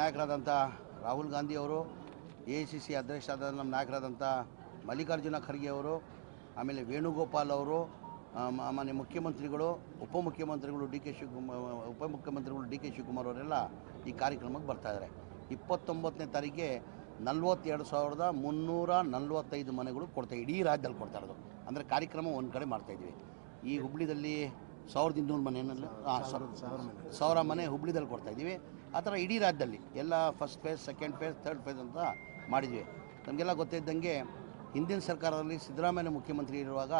ನಾಯಕರಾದಂಥ ರಾಹುಲ್ ಗಾಂಧಿ ಅವರು A I C C ಅಧ್ಯಕ್ಷರಾದ ನಮ್ಮ ನಾಯಕರಾದಂಥ ಮಲ್ಲಿಕಾರ್ಜುನ ಖರ್ಗೆ ಅವರು ಆಮೇಲೆ ವೇಣುಗೋಪಾಲ್ ಅವರು ಮಾನ್ಯ ಮುಖ್ಯಮಂತ್ರಿಗಳು ಉಪಮುಖ್ಯಮಂತ್ರಿಗಳು ಡಿ ಕೆ ಶಿವಕುಮಾರ್ ಉಪಮುಖ್ಯಮಂತ್ರಿಗಳು ಡಿ ಕೆ ಶಿವಕುಮಾರ್ ಅವರೆಲ್ಲ ಈ ಕಾರ್ಯಕ್ರಮಕ್ಕೆ ಬರ್ತಾ ಇದ್ದಾರೆ. ಇಪ್ಪತ್ತೊಂಬತ್ತನೇ ತಾರೀಕಿಗೆ ನಲ್ವತ್ತೆರಡು ಸಾವಿರದ ಮುನ್ನೂರ ನಲ್ವತ್ತೈದು ಮನೆಗಳು ಕೊಡ್ತಾ ಇಡೀ ರಾಜ್ಯದಲ್ಲಿ ಕೊಡ್ತಾ ಇರೋದು. ಅಂದರೆ ಕಾರ್ಯಕ್ರಮ ಒಂದು ಕಡೆ ಮಾಡ್ತಾಯಿದ್ವಿ ಈ ಹುಬ್ಳಿದಲ್ಲಿ ಸಾವಿರದ ಇನ್ನೂರು ಮನೆಯಲ್ಲಿ ಸಾವಿರ ಮನೆ ಹುಬ್ಳಿದಲ್ಲಿ ಕೊಡ್ತಾ ಇದ್ದೀವಿ. ಆ ಥರ ಇಡೀ ರಾಜ್ಯದಲ್ಲಿ ಎಲ್ಲ first phase second phase third phase ಅಂತ ಮಾಡಿದ್ವಿ. ನಮಗೆಲ್ಲ ಗೊತ್ತಿದ್ದಂಗೆ ಹಿಂದಿನ ಸರ್ಕಾರದಲ್ಲಿ ಸಿದ್ದರಾಮಯ್ಯ ಮುಖ್ಯಮಂತ್ರಿ ಇರುವಾಗ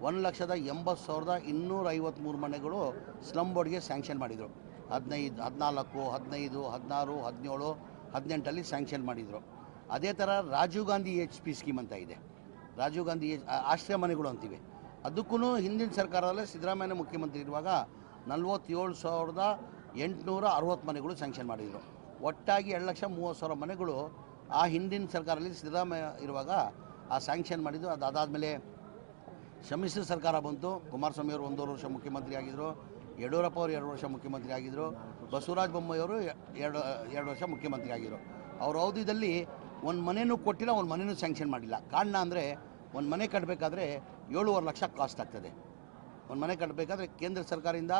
ಒಂದು ಲಕ್ಷದ ಎಂಬತ್ತು ಸಾವಿರದ ಇನ್ನೂರ ಐವತ್ತ್ಮೂರು ಮನೆಗಳು ಸ್ಲಮ್ ಬೋರ್ಡ್ಗೆ ಸ್ಯಾಂಕ್ಷನ್ ಮಾಡಿದರು. ಹದಿನೈದು, ಹದಿನಾಲ್ಕು, ಹದಿನೈದು, ಹದಿನಾರು, ಹದಿನೇಳು, ಹದಿನೆಂಟಲ್ಲಿ ಸ್ಯಾಂಕ್ಷನ್ ಮಾಡಿದರು. ಅದೇ ಥರ Rajiv Gandhi H P scheme ಅಂತ ಇದೆ. ರಾಜೀವ್ ಗಾಂಧಿ ಎಚ್- ಆಶ್ರಯ ಮನೆಗಳು ಅಂತೀವಿ. ಅದಕ್ಕೂ ಹಿಂದಿನ ಸರ್ಕಾರದಲ್ಲೇ ಸಿದ್ದರಾಮಯ್ಯ ಮುಖ್ಯಮಂತ್ರಿ ಇರುವಾಗ ನಲ್ವತ್ತೇಳು ಸಾವಿರದ ಎಂಟುನೂರ ಅರವತ್ತು ಮನೆಗಳು ಸ್ಯಾಂಕ್ಷನ್ ಮಾಡಿದರು. ಒಟ್ಟಾಗಿ ಎರಡು ಲಕ್ಷ ಮೂವತ್ತು ಸಾವಿರ ಮನೆಗಳು ಆ ಹಿಂದಿನ ಸರ್ಕಾರದಲ್ಲಿ ಸಿದ್ದರಾಮಯ್ಯ ಇರುವಾಗ ಆ ಸ್ಯಾಂಕ್ಷನ್ ಮಾಡಿದ್ದು. ಅದು ಅದಾದಮೇಲೆ ಸಮ್ಮಿಶ್ರ ಸರ್ಕಾರ ಬಂತು. ಕುಮಾರಸ್ವಾಮಿ ಅವರು ಒಂದೂವರೆ ವರ್ಷ ಮುಖ್ಯಮಂತ್ರಿ ಆಗಿದ್ದರು ಯಡಿಯೂರಪ್ಪ ಅವರು ಎರಡು ವರ್ಷ ಮುಖ್ಯಮಂತ್ರಿ ಆಗಿದ್ದರು ಬಸವರಾಜ ಬೊಮ್ಮಾಯಿ ಅವರು ಎರಡು ಎರಡು ವರ್ಷ ಮುಖ್ಯಮಂತ್ರಿ ಆಗಿದ್ದರು ಅವ್ರ ಅವಧಿಯಲ್ಲಿ ಒಂದು ಮನೆಯೂ ಕೊಟ್ಟಿಲ್ಲ, ಒಂದು ಮನೆಯೂ ಸ್ಯಾಂಕ್ಷನ್ ಮಾಡಿಲ್ಲ. ಕಾರಣ ಅಂದರೆ ಒಂದು ಮನೆ ಕಟ್ಟಬೇಕಾದ್ರೆ ಏಳುವರೆ ಲಕ್ಷ ಕಾಸ್ಟ್ ಆಗ್ತದೆ. ಒಂದು ಮನೆ ಕಟ್ಟಬೇಕಾದ್ರೆ ಕೇಂದ್ರ ಸರ್ಕಾರದಿಂದ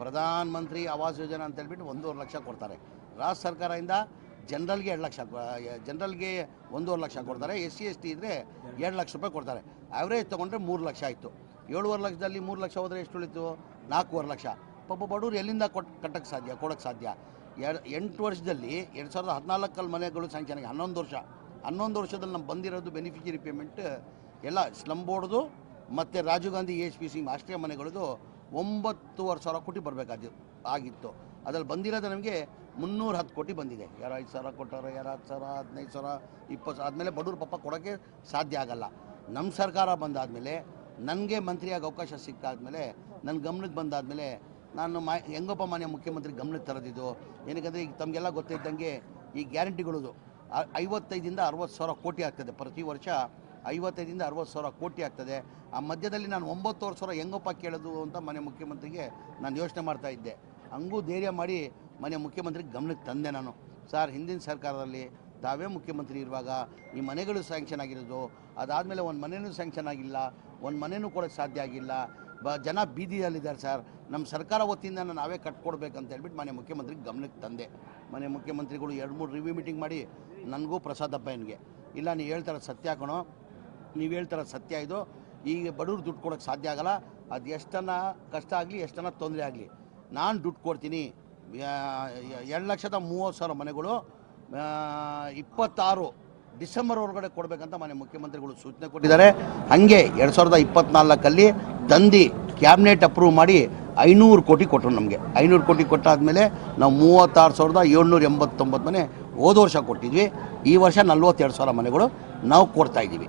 ಪ್ರಧಾನ ಮಂತ್ರಿ ಆವಾಸ್ ಯೋಜನೆ ಅಂತ ಹೇಳ್ಬಿಟ್ಟು ಒಂದೂವರೆ ಲಕ್ಷ ಕೊಡ್ತಾರೆ. ರಾಜ್ಯ ಸರ್ಕಾರದಿಂದ ಜನರಲ್ಗೆ ಎರಡು ಲಕ್ಷ ಜನರಲ್ಗೆ ಒಂದೂವರೆ ಲಕ್ಷ ಕೊಡ್ತಾರೆ. ಎಸ್ ಸಿ ಎಸ್ ಟಿ ಇದ್ದರೆ ಎರಡು ಲಕ್ಷ ರೂಪಾಯಿ ಕೊಡ್ತಾರೆ. ಆವ್ರೇಜ್ ತೊಗೊಂಡ್ರೆ ಮೂರು ಲಕ್ಷ ಆಯಿತು. ಏಳುವರೆ ಲಕ್ಷದಲ್ಲಿ ಮೂರು ಲಕ್ಷ ಹೋದರೆ ಎಷ್ಟು ಉಳಿತು? ನಾಲ್ಕೂವರೆ ಲಕ್ಷ. ಪಾಪ ಬಡವರು ಎಲ್ಲಿಂದ ಕೊಟ್ಟು ಕಟ್ಟಕ್ಕೆ ಸಾಧ್ಯ ಕೊಡೋಕ್ಕೆ ಸಾಧ್ಯ? ಎರಡು, ಎಂಟು ವರ್ಷದಲ್ಲಿ ಎರಡು ಸಾವಿರದ ಹದಿನಾಲ್ಕಲ್ಲಿ ಮನೆಗಳು ಸ್ಯಾಂಕ್ಷನ್ ಆಗಿ ಹನ್ನೊಂದು ವರ್ಷ. ಹನ್ನೊಂದು ವರ್ಷದಲ್ಲಿ ನಮ್ಮ ಬಂದಿರೋದು ಬೆನಿಫಿಷರಿ ಪೇಮೆಂಟ್ ಎಲ್ಲ ಸ್ಲಂ ಬೋರ್ಡ್ದು ಮತ್ತು Rajiv Gandhi H P C Ashraya ಮನೆಗಳದು ಒಂಬತ್ತುವರೆ ಸಾವಿರ ಕೋಟಿ ಬರಬೇಕಾದ್ದು ಆಗಿತ್ತು. ಅದ್ರಲ್ಲಿ ಬಂದಿರೋದು ನಮಗೆ ಮುನ್ನೂರ ಹತ್ತು ಕೋಟಿ ಬಂದಿದೆ. ಯಾರು ಐದು ಸಾವಿರ ಕೊಟ್ಟವ್ರೆ ಯಾರು ಹತ್ತು ಸಾವಿರ, ಹದಿನೈದು ಸಾವಿರ, ಇಪ್ಪತ್ತು ಸಾವಿರ, ಆದಮೇಲೆ ಬಡವ್ರ ಪಾಪ ಕೊಡೋಕ್ಕೆ ಸಾಧ್ಯ ಆಗಲ್ಲ. ನಮ್ಮ ಸರ್ಕಾರ ಬಂದಾದಮೇಲೆ, ನನಗೆ ಮಂತ್ರಿಯಾಗಿ ಅವಕಾಶ ಸಿಕ್ಕಾದ್ಮೇಲೆ ನನ್ನ ಗಮನಕ್ಕೆ ಬಂದಾದಮೇಲೆ, ನಾನು ಮಾ, ಹೆಂಗಪ್ಪ ಮಾನ್ಯ ಮುಖ್ಯಮಂತ್ರಿ ಗಮನಕ್ಕೆ ತರೋದಿದ್ದು, ಏನಕ್ಕಂದರೆ ಈಗ ತಮಗೆಲ್ಲ ಗೊತ್ತಿದ್ದಂಗೆ ಈ ಗ್ಯಾರಂಟಿಗಳದು ಐವತ್ತೈದಿಂದ ಅರವತ್ತು ಸಾವಿರ ಕೋಟಿ ಆಗ್ತದೆ ಪ್ರತಿ ವರ್ಷ. ಐವತ್ತೈದಿಂದ ಅರವತ್ತು ಸಾವಿರ ಕೋಟಿ ಆಗ್ತದೆ. ಆ ಮಧ್ಯದಲ್ಲಿ ನಾನು ಒಂಬತ್ತುವರೆ ಸಾವಿರ ಹೆಂಗಪ್ಪ ಕೇಳೋದು ಅಂತ ಮನೆ ಮುಖ್ಯಮಂತ್ರಿಗೆ ನಾನು ಯೋಚನೆ ಮಾಡ್ತಾ ಇದ್ದೆ. ಹಂಗೂ ಧೈರ್ಯ ಮಾಡಿ ಮನೆ ಮುಖ್ಯಮಂತ್ರಿ ಗಮನಕ್ಕೆ ತಂದೆ ನಾನು. ಸರ್, ಹಿಂದಿನ ಸರ್ಕಾರದಲ್ಲಿ ತಾವೇ ಮುಖ್ಯಮಂತ್ರಿ ಇರುವಾಗ ಈ ಮನೆಗಳು ಸ್ಯಾಂಕ್ಷನ್ ಆಗಿರೋದು, ಅದಾದಮೇಲೆ ಒಂದು ಮನೆಯೂ ಸ್ಯಾಂಕ್ಷನ್ ಆಗಿಲ್ಲ, ಒಂದು ಮನೆಯೂ ಕೊಡೋಕ್ಕೆ ಸಾಧ್ಯ ಆಗಿಲ್ಲ. ಬ, ಜನ ಬೀದಿಯಲ್ಲಿದ್ದಾರೆ ಸರ್. ನಮ್ಮ ಸರ್ಕಾರ ವತಿಯಿಂದ ನಾವೇ ಕಟ್ಕೊಡ್ಬೇಕಂತ ಹೇಳ್ಬಿಟ್ಟು ಮನೆ ಮುಖ್ಯಮಂತ್ರಿಗೆ ಗಮನಕ್ಕೆ ತಂದೆ. ಮನೆ ಮುಖ್ಯಮಂತ್ರಿಗಳು ಎರಡು ಮೂರು ರಿವ್ಯೂ ಮೀಟಿಂಗ್ ಮಾಡಿ, ನನಗೂ ಪ್ರಸಾದಪ್ಪನಿಗೆ ಇಲ್ಲ ನೀವು ಹೇಳ್ತಾರೆ ಸತ್ಯ ಕಣೋ. ನೀವು ಹೇಳ್ತಾರ ಸತ್ಯ ಇದು. ಈಗ ಬಡವ್ರು ದುಡ್ಡು ಕೊಡೋಕ್ಕೆ ಸಾಧ್ಯ ಆಗಲ್ಲ. ಅದು ಎಷ್ಟನ್ನ ಕಷ್ಟ ಆಗಲಿ, ಎಷ್ಟನ್ನ ತೊಂದರೆ ಆಗಲಿ. ನಾನು ದುಡ್ಡು ಕೊಡ್ತೀನಿ. ಎರಡು ಲಕ್ಷದ ಮೂವತ್ತು ಸಾವಿರ ಮನೆಗಳು ಇಪ್ಪತ್ತಾರು ಡಿಸೆಂಬರ್ ಒಳಗಡೆ ಕೊಡಬೇಕಂತ ಮನೆ ಮುಖ್ಯಮಂತ್ರಿಗಳು ಸೂಚನೆ ಕೊಟ್ಟಿದ್ದಾರೆ. ಹಾಗೆ ಎರಡು ಸಾವಿರದ ಇಪ್ಪತ್ತ್ನಾಲ್ಕಲ್ಲಿ ದಂದಿ ಕ್ಯಾಬಿನೆಟ್ ಅಪ್ರೂವ್ ಮಾಡಿ ಐನೂರು ಕೋಟಿ ಕೊಟ್ಟರು ನಮಗೆ. ಐನೂರು ಕೋಟಿ ಕೊಟ್ಟಾದಮೇಲೆ ನಾವು ಮೂವತ್ತಾರು ಸಾವಿರದ ಏಳ್ನೂರ ಎಂಬತ್ತೊಂಬತ್ತು ಮನೆ ಹೋದ ವರ್ಷ ಕೊಟ್ಟಿದ್ವಿ. ಈ ವರ್ಷ ನಲ್ವತ್ತೆರಡು ಸಾವಿರ ಮನೆಗಳು ನಾವು ಕೊಡ್ತಾ ಇದ್ದೀವಿ.